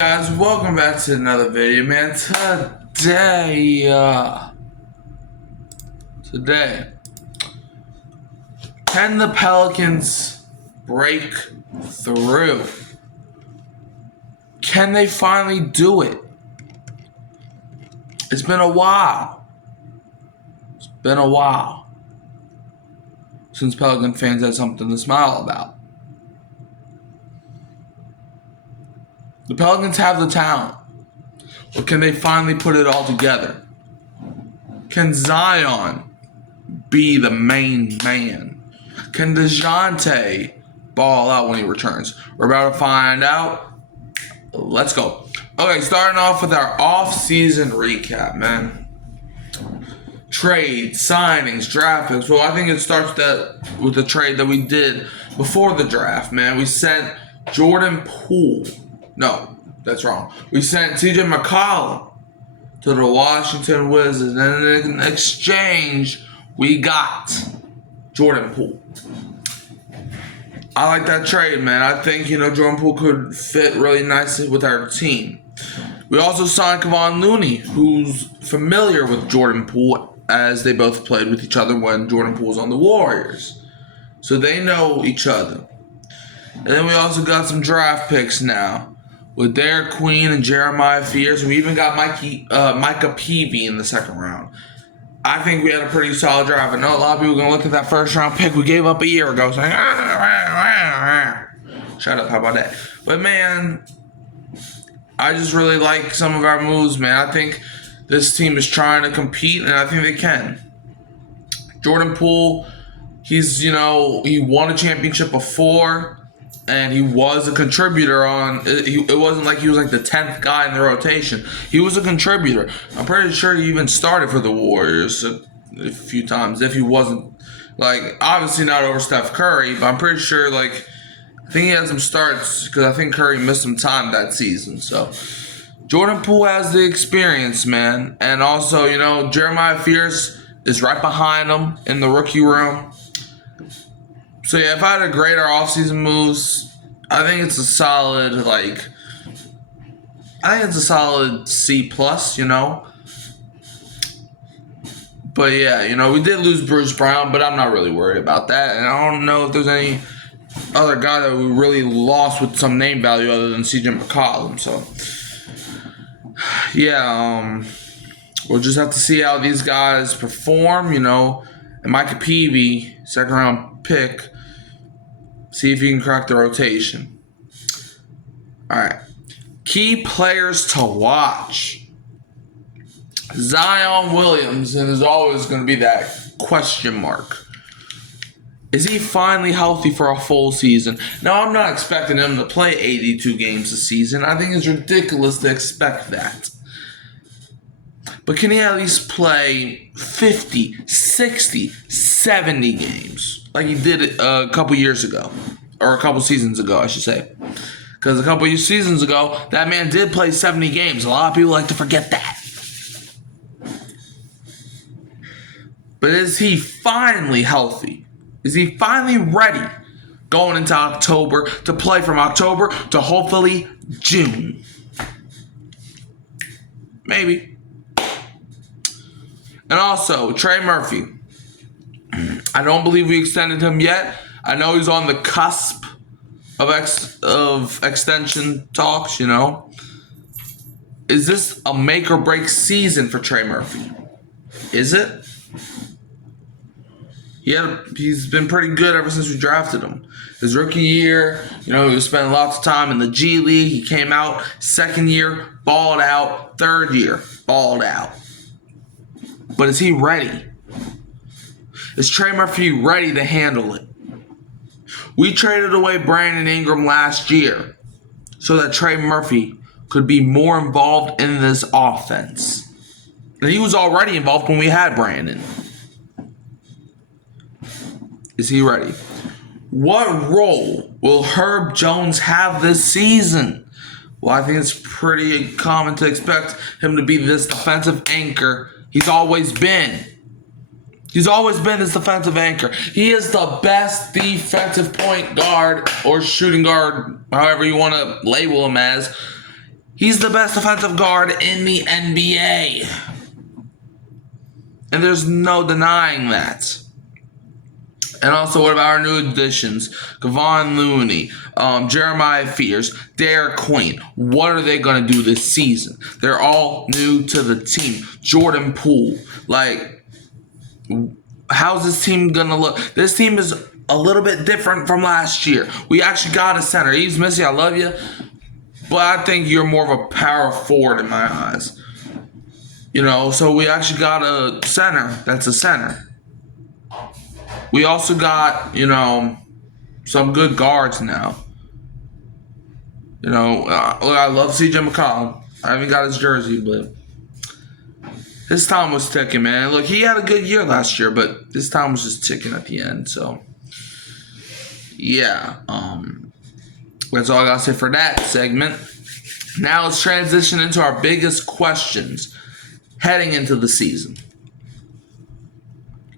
Guys, welcome back to another video, man. Today, can the Pelicans break through? Can they finally do it? It's been a while. It's been a while since Pelican fans had something to smile about. The Pelicans have the talent, but can they finally put it all together? Can Zion be the main man? Can DeJounte ball out when he returns? We're about to find out. Let's go. Okay, starting off with our off-season recap, man. Trades, signings, draft picks. Well, I think it starts with the trade that we did before the draft, man. We sent Jordan Poole. No, that's wrong. We sent TJ McCollum to the Washington Wizards, and in exchange, we got Jordan Poole. I like that trade, man. I think, Jordan Poole could fit really nicely with our team. We also signed Kevon Looney, who's familiar with Jordan Poole, as they both played with each other when Jordan Poole was on the Warriors. So they know each other. And then we also got some draft picks now, with Derek Queen and Jeremiah Fears. We even got Micah Peavy in the second round. I think we had a pretty solid draft. I know a lot of people are going to look at that first round pick we gave up a year ago saying, shut up, how about that? But man, I just really like some of our moves, man. I think this team is trying to compete, and I think they can. Jordan Poole, he's, he won a championship before. And he was a contributor on. It wasn't like he was like the 10th guy in the rotation. He was a contributor. I'm pretty sure he even started for the Warriors a few times. If he wasn't, obviously not over Steph Curry, but I'm pretty sure, I think he had some starts because I think Curry missed some time that season. So Jordan Poole has the experience, man. And also, Jeremiah Fears is right behind him in the rookie room. So yeah, if I had to grade our offseason moves, I think it's a solid, C+, But yeah, we did lose Bruce Brown, but I'm not really worried about that. And I don't know if there's any other guy that we really lost with some name value other than CJ McCollum. So yeah, we'll just have to see how these guys perform, and Micah Peavy, second round pick. See if you can crack the rotation. All right. Key players to watch. Zion Williamson is always going to be that question mark. Is he finally healthy for a full season? Now, I'm not expecting him to play 82 games a season. I think it's ridiculous to expect that. But can he at least play 50, 60, 70 games? Like he did a couple years ago. Or a couple seasons ago, I should say. Because a couple seasons ago, that man did play 70 games. A lot of people like to forget that. But is he finally healthy? Is he finally ready going into October to play from October to hopefully June? Maybe. And also, Trey Murphy. I don't believe we extended him yet. I know he's on the cusp of extension talks, Is this a make or break season for Trey Murphy? Is it? He's been pretty good ever since we drafted him. His rookie year, he was spending lots of time in the G League. He came out. Second year, balled out. Third year, balled out. But is he ready? Is Trey Murphy ready to handle it? We traded away Brandon Ingram last year so that Trey Murphy could be more involved in this offense. And he was already involved when we had Brandon. Is he ready? What role will Herb Jones have this season? Well, I think it's pretty common to expect him to be this defensive anchor he's always been. He's always been this defensive anchor. He is the best defensive point guard or shooting guard, however you want to label him as, He's the best defensive guard in the NBA. And there's no denying that. And also, what about our new additions? Kevon Looney, Jeremiah Fears, Derek Queen. What are they going to do this season? They're all new to the team. Jordan Poole. Like, how's this team going to look? This team is a little bit different from last year. We actually got a center. He's Missy, I love you. But I think you're more of a power forward in my eyes. You know, so we actually got a center that's a center. We also got, you know, some good guards now. You know, I love CJ McCollum. I haven't got his jersey, but his time was ticking, man. Look, he had a good year last year, but his time was just ticking at the end. So, yeah. That's all I got to say for that segment. Now let's transition into our biggest questions heading into the season.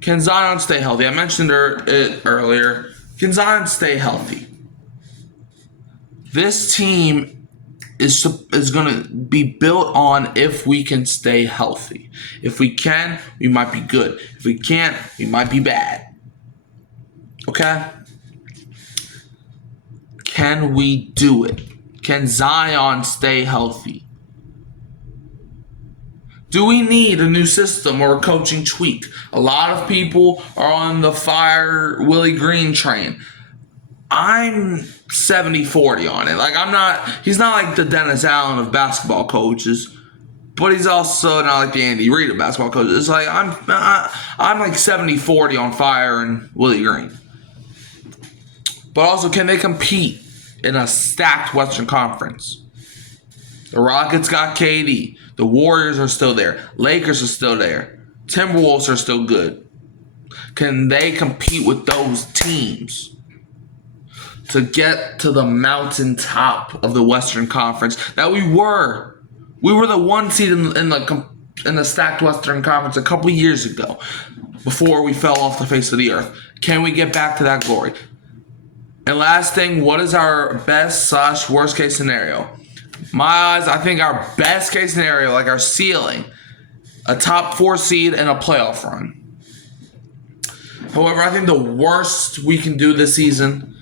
Can Zion stay healthy? I mentioned it earlier. Can Zion stay healthy? This team is going to be built on if we can stay healthy. If we can, we might be good. If we can't, we might be bad. Okay? Can we do it? Can Zion stay healthy? Do we need a new system or a coaching tweak? A lot of people are on the fire Willie Green train. I'm 70-40 on it. Like, he's not like the Dennis Allen of basketball coaches, but he's also not like the Andy Reid of basketball coaches. It's like, I'm like 70-40 on fire and Willie Green. But also, can they compete in a stacked Western Conference? The Rockets got KD. The Warriors are still there. Lakers are still there. Timberwolves are still good. Can they compete with those teams to get to the mountaintop of the Western Conference that we were? We were the one seed in the stacked Western Conference a couple years ago before we fell off the face of the earth. Can we get back to that glory? And last thing, what is our best/worst case scenario? My eyes, I think our best case scenario, like our ceiling, a top 4 seed and a playoff run. However, I think the worst we can do this season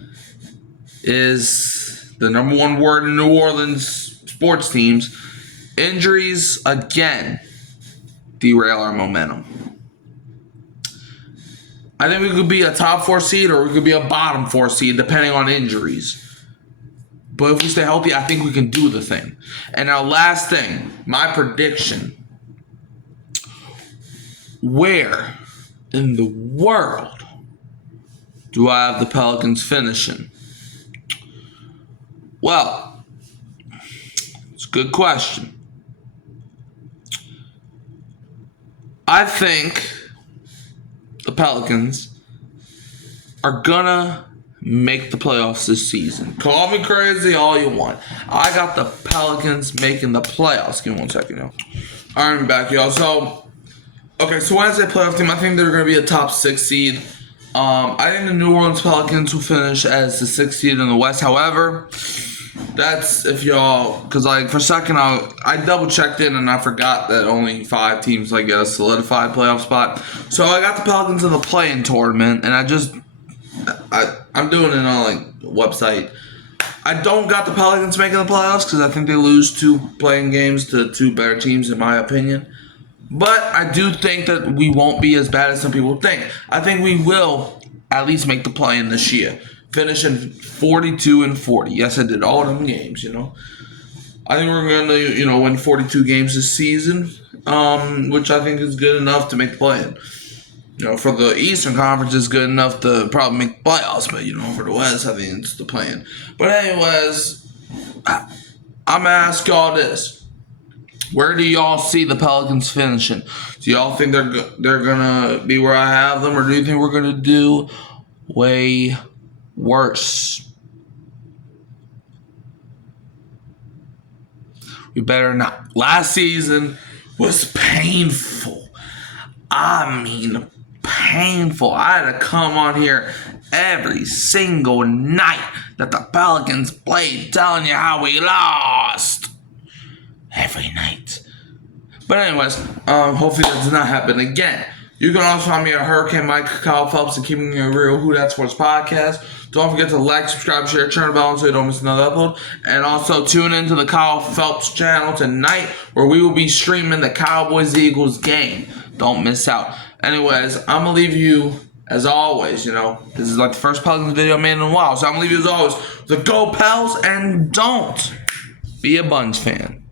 is the number one word in New Orleans sports teams. Injuries, again, derail our momentum. I think we could be a top 4 seed or we could be a bottom 4 seed depending on injuries. But if we stay healthy, I think we can do the thing. And our last thing, my prediction. Where in the world do I have the Pelicans finishing? Well, it's a good question. I think the Pelicans are gonna make the playoffs this season. Call me crazy all you want. I got the Pelicans making the playoffs. Give me 1 second, y'all. I'm back, y'all. So when I say playoff team, I think they're going to be a top 6 seed. I think the New Orleans Pelicans will finish as the 6th seed in the West. However, that's if y'all, because like for a second I double checked in and I forgot that only 5 teams like get a solidified playoff spot. So I got the Pelicans in the play-in tournament, and I'm doing it on like website. I don't got the Pelicans making the playoffs because I think they lose 2 playing games to 2 better teams in my opinion. But I do think that we won't be as bad as some people think. I think we will at least make the play-in this year. Finishing 42-40. Yes, I did all of them games, you know. I think we're going to, win 42 games this season, which I think is good enough to make the play-in. For the Eastern Conference, it's good enough to probably make the playoffs. But, for the West, I think it's the play-in. But anyways, I'm going to ask y'all this. Where do y'all see the Pelicans finishing? Do y'all think they're going to be where I have them? Or do you think we're going to do way worse? We better not. Last season was painful. I mean, painful. I had to come on here every single night that the Pelicans played telling you how we lost. every night. But anyways, hopefully that does not happen again. You can also find me at Hurricane Mike, Kyle Phelps, and Keeping It Real, Who That Sports Podcast. Don't forget to like, subscribe, share, turn the bell on so you don't miss another upload. And also tune into the Kyle Phelps channel tonight, where we will be streaming the Cowboys-Eagles game. Don't miss out. Anyways, I'm going to leave you, as always, this is like the first Pelicans video I made in a while. So I'm going to leave you, as always, with a go Pels, and don't be a Buns fan.